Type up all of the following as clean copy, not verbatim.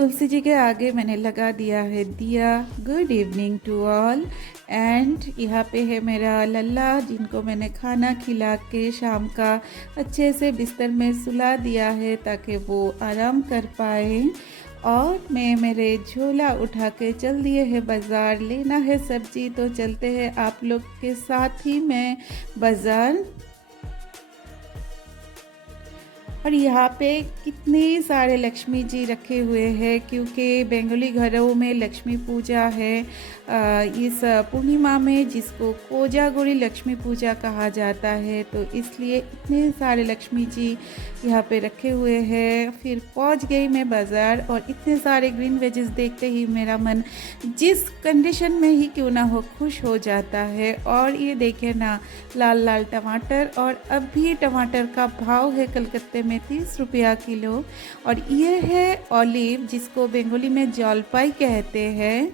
तुलसी जी के आगे मैंने लगा दिया है दिया। Good evening to all. And यहाँ पे है मेरा लल्ला, जिनको मैंने खाना खिला के शाम का अच्छे से बिस्तर में सुला दिया है ताकि वो आराम कर पाए। और मैं मेरे झोला उठा के चल दिए है बाज़ार, लेना है सब्जी, तो चलते हैं आप लोग के साथ ही मैं बाज़ार। और यहाँ पे कितने सारे लक्ष्मी जी रखे हुए हैं, क्योंकि बेंगोली घरों में लक्ष्मी पूजा है इस पूर्णिमा में, जिसको कोजागुड़ी लक्ष्मी पूजा कहा जाता है। तो इसलिए इतने सारे लक्ष्मी जी यहाँ पे रखे हुए हैं। फिर पहुँच गई मैं बाज़ार, और इतने सारे ग्रीन वेजेस देखते ही मेरा मन जिस कंडीशन में ही क्यों ना हो खुश हो जाता है। और ये देखिए ना, लाल लाल टमाटर, और अभी टमाटर का भाव है कलकत्ते में 30 रुपया किलो। और ये है ऑलिव, जिसको बंगाली में जलपाई कहते हैं।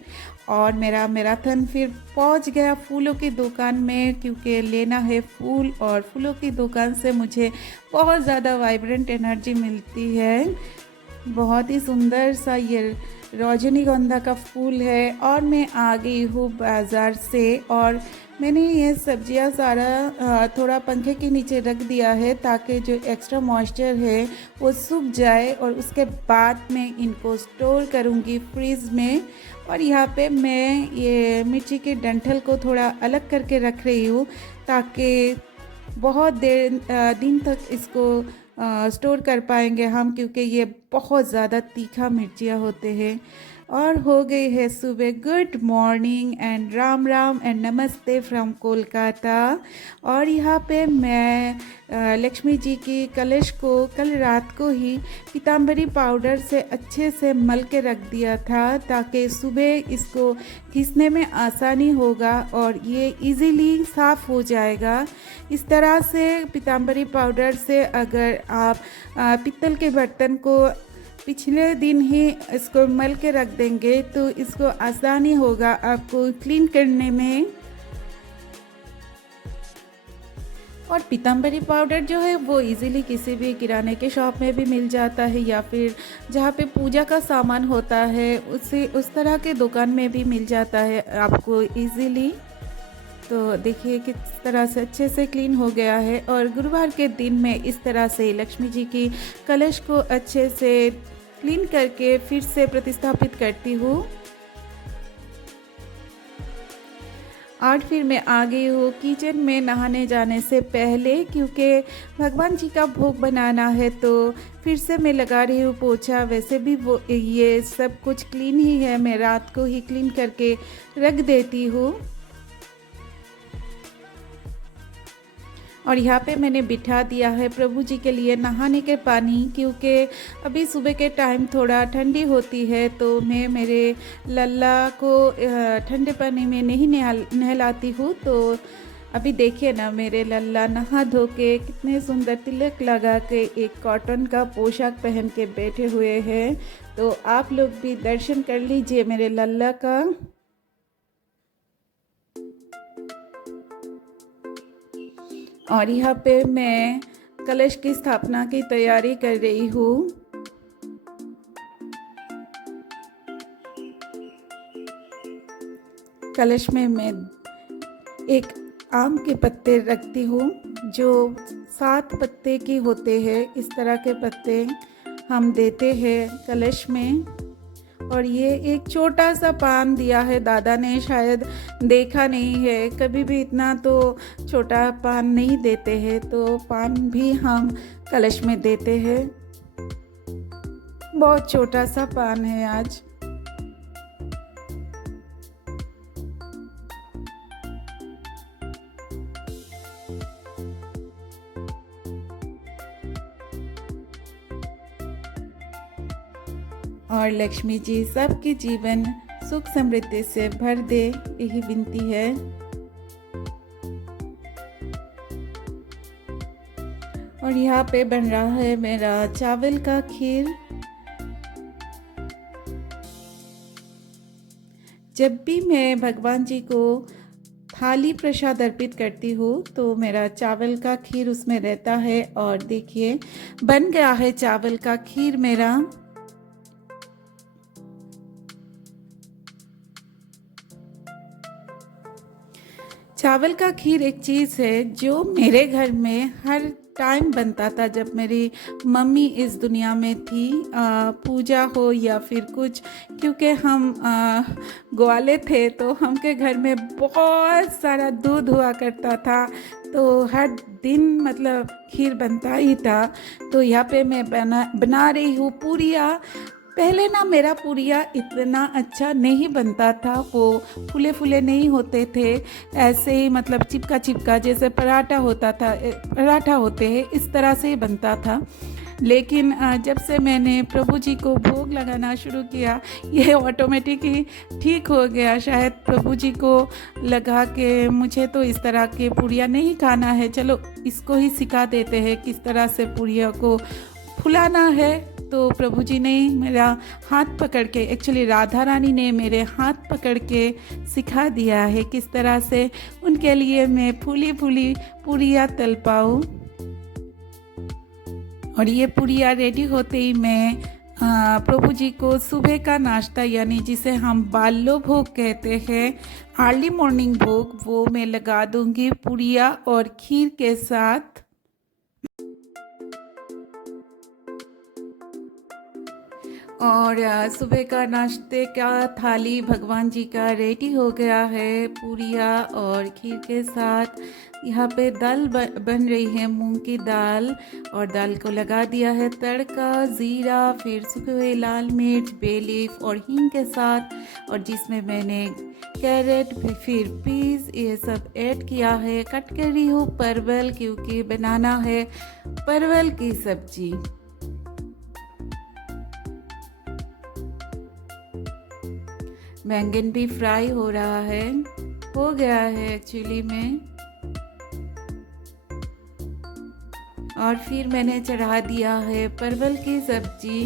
और मेरा मैराथन फिर पहुंच गया फूलों की दुकान में, क्योंकि लेना है फूल, और फूलों की दुकान से मुझे बहुत ज़्यादा वाइब्रेंट एनर्जी मिलती है। बहुत ही सुंदर सा ये रजनीगंधा का फूल है। और मैं आ गई हूँ बाज़ार से, और मैंने ये सब्जियां सारा थोड़ा पंखे के नीचे रख दिया है ताकि जो एक्स्ट्रा मॉइस्चर है वो सूख जाए, और उसके बाद मैं इनको स्टोर करूँगी फ्रीज़ में। और यहाँ पे मैं ये मिर्ची के डंठल को थोड़ा अलग करके रख रही हूँ, ताकि बहुत दिन तक इसको स्टोर कर पाएंगे हम, क्योंकि ये बहुत ज़्यादा तीखा मिर्चियाँ होते हैं। और हो गई है सुबह। Good morning and Ram Ram and नमस्ते फ्रॉम कोलकाता। और यहाँ पे मैं लक्ष्मी जी की कलश को कल रात को ही पीताम्बरी पाउडर से अच्छे से मल के रख दिया था, ताकि सुबह इसको घिसने में आसानी होगा और ये इजीली साफ़ हो जाएगा। इस तरह से पीताम्बरी पाउडर से अगर आप पित्तल के बर्तन को पिछले दिन ही इसको मल के रख देंगे तो इसको आसानी होगा आपको क्लीन करने में। और पीताम्बरी पाउडर जो है वो इजीली किसी भी किराने के शॉप में भी मिल जाता है, या फिर जहाँ पे पूजा का सामान होता है उस तरह के दुकान में भी मिल जाता है आपको इजीली। तो देखिए किस तरह से अच्छे से क्लीन हो गया है। और गुरुवार के दिन में इस तरह से लक्ष्मी जी की कलश को अच्छे से क्लीन करके फिर से प्रतिस्थापित करती हूँ। और फिर मैं आ गई हूँ किचन में नहाने जाने से पहले, क्योंकि भगवान जी का भोग बनाना है। तो फिर से मैं लगा रही हूँ पोछा। वैसे भी वो ये सब कुछ क्लीन ही है, मैं रात को ही क्लीन करके रख देती हूँ। और यहाँ पे मैंने बिठा दिया है प्रभु जी के लिए नहाने के पानी, क्योंकि अभी सुबह के टाइम थोड़ा ठंडी होती है, तो मैं मेरे लल्ला को ठंडे पानी में नहीं नहलाती हूँ। तो अभी देखिए ना, मेरे लल्ला नहा धो के कितने सुंदर तिलक लगा के एक कॉटन का पोशाक पहन के बैठे हुए हैं। तो आप लोग भी दर्शन कर लीजिए मेरे लल्ला का। और यहाँ पे मैं कलश की स्थापना की तैयारी कर रही हूँ। कलश में मैं एक आम के पत्ते रखती हूँ, जो 7 पत्ते की होते हैं। इस तरह के पत्ते हम देते हैं कलश में। और ये एक छोटा सा पान दिया है, दादा ने शायद देखा नहीं है, कभी भी इतना तो छोटा पान नहीं देते हैं। तो पान भी हम कलश में देते हैं। बहुत छोटा सा पान है आज। और लक्ष्मी जी सबके जीवन सुख समृद्धि से भर दे, यही विनती है। और यहाँ पे बन रहा है मेरा चावल का खीर। जब भी मैं भगवान जी को थाली प्रसाद अर्पित करती हूँ तो मेरा चावल का खीर उसमें रहता है। और देखिए बन गया है चावल का खीर मेरा। चावल का खीर एक चीज़ है जो मेरे घर में हर टाइम बनता था जब मेरी मम्मी इस दुनिया में थी। पूजा हो या फिर कुछ, क्योंकि हम ग्वाले थे तो हमके घर में बहुत सारा दूध हुआ करता था, तो हर दिन मतलब खीर बनता ही था। तो यहाँ पे मैं बना रही हूँ पूरियाँ। पहले ना मेरा पूरिया इतना अच्छा नहीं बनता था, वो फूले फूले नहीं होते थे, ऐसे ही मतलब चिपका चिपका जैसे पराठा होता था, पराठा होते हैं इस तरह से ही बनता था। लेकिन जब से मैंने प्रभु जी को भोग लगाना शुरू किया, ये ऑटोमेटिक ही ठीक हो गया। शायद प्रभु जी को लगा कि मुझे तो इस तरह के पूरिया नहीं खाना है, चलो इसको ही सिखा देते हैं किस तरह से पूरिया को फुलाना है। तो प्रभु जी ने मेरा हाथ पकड़ के, एक्चुअली राधा रानी ने मेरे हाथ पकड़ के सिखा दिया है किस तरह से उनके लिए मैं फूली फूली पूरियाँ तल पाऊँ। और ये पूरियाँ रेडी होते ही मैं प्रभु जी को सुबह का नाश्ता, यानी जिसे हम बाल्लो भोग कहते हैं, अर्ली मॉर्निंग भोग, वो मैं लगा दूंगी पूरियाँ और खीर के साथ। और सुबह का नाश्ते का थाली भगवान जी का रेडी हो गया है पूरियाँ और खीर के साथ। यहाँ पे दाल बन रही है, मूंग की दाल, और दाल को लगा दिया है तड़का, ज़ीरा, फिर सूखे हुए लाल मिर्च, बे लीफ और हींग के साथ, और जिसमें मैंने कैरेट फिर पीस ये सब ऐड किया है। कट कर रही हूँ परवल, क्योंकि बनाना है परवल की सब्जी। बैंगन भी फ्राई हो रहा है, हो गया है एक्चुअली में। और फिर मैंने चढ़ा दिया है परवल की सब्जी।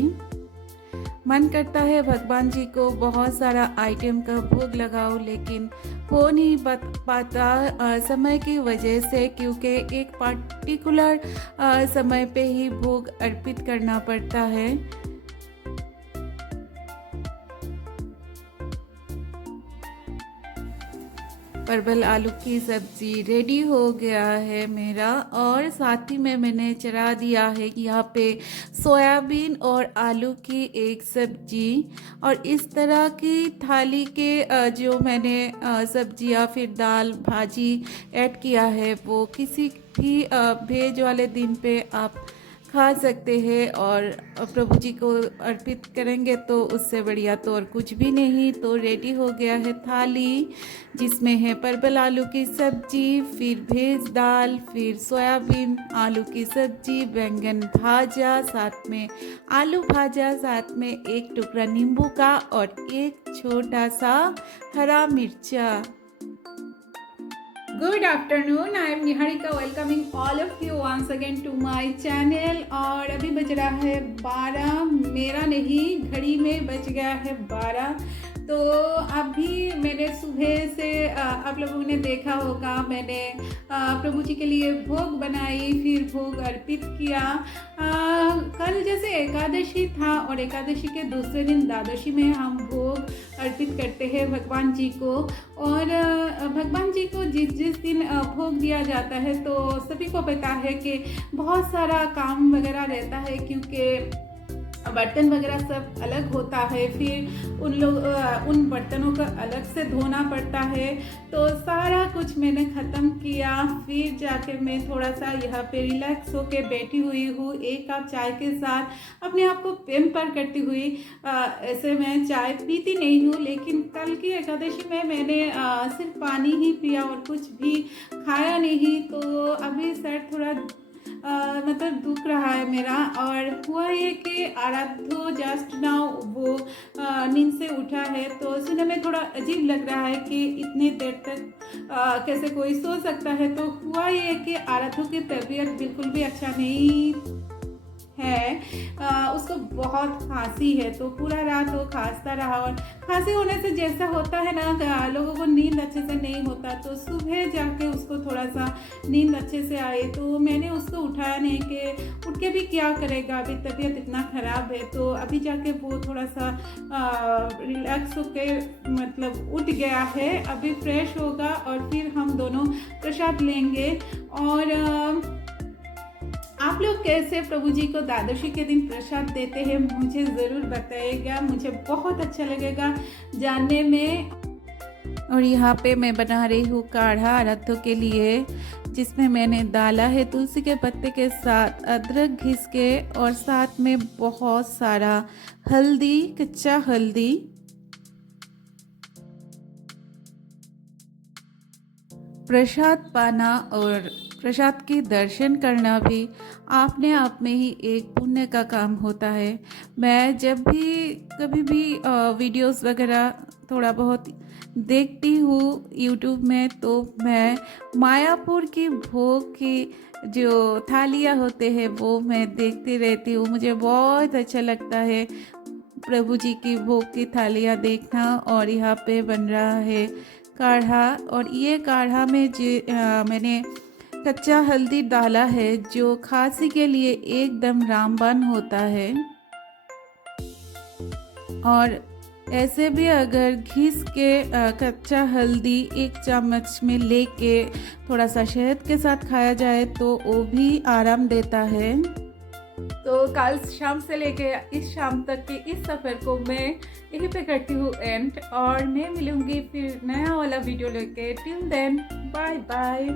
मन करता है भगवान जी को बहुत सारा आइटम का भोग लगाओ, लेकिन हो नहीं पाता समय की वजह से, क्योंकि एक पार्टिकुलर समय पे ही भोग अर्पित करना पड़ता है। परवल आलू की सब्ज़ी रेडी हो गया है मेरा, और साथ ही में मैंने चढ़ा दिया है यहाँ पे सोयाबीन और आलू की एक सब्जी। और इस तरह की थाली के जो मैंने सब्जियाँ फिर दाल भाजी ऐड किया है, वो किसी भी भेज वाले दिन पे आप खा सकते हैं और प्रभु जी को अर्पित करेंगे तो उससे बढ़िया तो और कुछ भी नहीं। तो रेडी हो गया है थाली, जिसमें है परवल आलू की सब्जी, फिर भेज दाल, फिर सोयाबीन आलू की सब्जी, बैंगन भाजा, साथ में आलू भाजा, साथ में एक टुकड़ा नींबू का और एक छोटा सा हरा मिर्चा। Good afternoon, I am Niharika welcoming all of you once again to my channel। और अभी बज रहा है 12, मेरा नहीं घड़ी में बज गया है 12। तो अभी मैंने सुबह से आप लोगों ने देखा होगा, मैंने प्रभु जी के लिए भोग बनाई, फिर भोग अर्पित किया। कल जैसे एकादशी था और एकादशी के दूसरे दिन द्वादशी में हम भोग अर्पित करते हैं भगवान जी को। और भगवान जी को जिस जिस दिन भोग दिया जाता है तो सभी को पता है कि बहुत सारा काम वगैरह रहता है, क्योंकि बर्तन वगैरह सब अलग होता है, फिर उन बर्तनों का अलग से धोना पड़ता है। तो सारा कुछ मैंने ख़त्म किया, फिर जाके मैं थोड़ा सा यहाँ पे रिलैक्स होके बैठी हुई हूँ एक कप चाय के साथ, अपने आप को पेम्पर करती हुई। ऐसे मैं चाय पीती नहीं हूँ, लेकिन कल की एकादशी में मैंने सिर्फ पानी ही पिया और कुछ भी खाया नहीं। तो अभी सर थोड़ा मतलब दुख रहा है मेरा। और हुआ ये कि आराध्यो जस्ट नाउ वो नींद से उठा है, तो सुनने में थोड़ा अजीब लग रहा है कि इतनी देर तक कैसे कोई सो सकता है। तो हुआ ये कि आराध्यो की तबीयत बिल्कुल भी अच्छा नहीं है उसको बहुत खांसी है, तो पूरा रात वो खांसता रहा। और खांसी होने से जैसा होता है ना, लोगों को नींद अच्छे से नहीं होता, तो सुबह जाके उसको थोड़ा सा नींद अच्छे से आए, तो मैंने उसको उठाया नहीं कि उठ के भी क्या करेगा, अभी तबीयत इतना ख़राब है। तो अभी जाके वो थोड़ा सा रिलैक्स होके मतलब उठ गया है, अभी फ्रेश होगा और फिर हम दोनों प्रसाद लेंगे। और आप लोग कैसे प्रभु जी को द्वादशी के दिन प्रसाद देते हैं, मुझे ज़रूर बताइएगा, मुझे बहुत अच्छा लगेगा जानने में। और यहाँ पे मैं बना रही हूँ काढ़ा आराध्यों के लिए, जिसमें मैंने डाला है तुलसी के पत्ते के साथ अदरक घिस के, और साथ में बहुत सारा हल्दी, कच्चा हल्दी। प्रसाद पाना और प्रसाद के दर्शन करना भी अपने आप में ही एक पुण्य का काम होता है। मैं जब भी कभी भी वीडियोस वगैरह थोड़ा बहुत देखती हूँ यूट्यूब में, तो मैं मायापुर की भोग की जो थालियाँ होते हैं वो मैं देखती रहती हूँ। मुझे बहुत अच्छा लगता है प्रभु जी की भोग की थालियाँ देखना। और यहाँ पे बन रहा है काढ़ा, और ये काढ़ा में मैंने कच्चा हल्दी डाला है, जो खांसी के लिए एकदम रामबाण होता है। और ऐसे भी अगर घिस के कच्चा हल्दी 1 चम्मच में लेके थोड़ा सा शहद के साथ खाया जाए तो वो भी आराम देता है। तो कल शाम से लेके इस शाम तक के इस सफ़र को मैं यहीं पे करती हूँ एंड, और मैं मिलूँगी फिर नया वाला वीडियो लेके। Till then bye bye.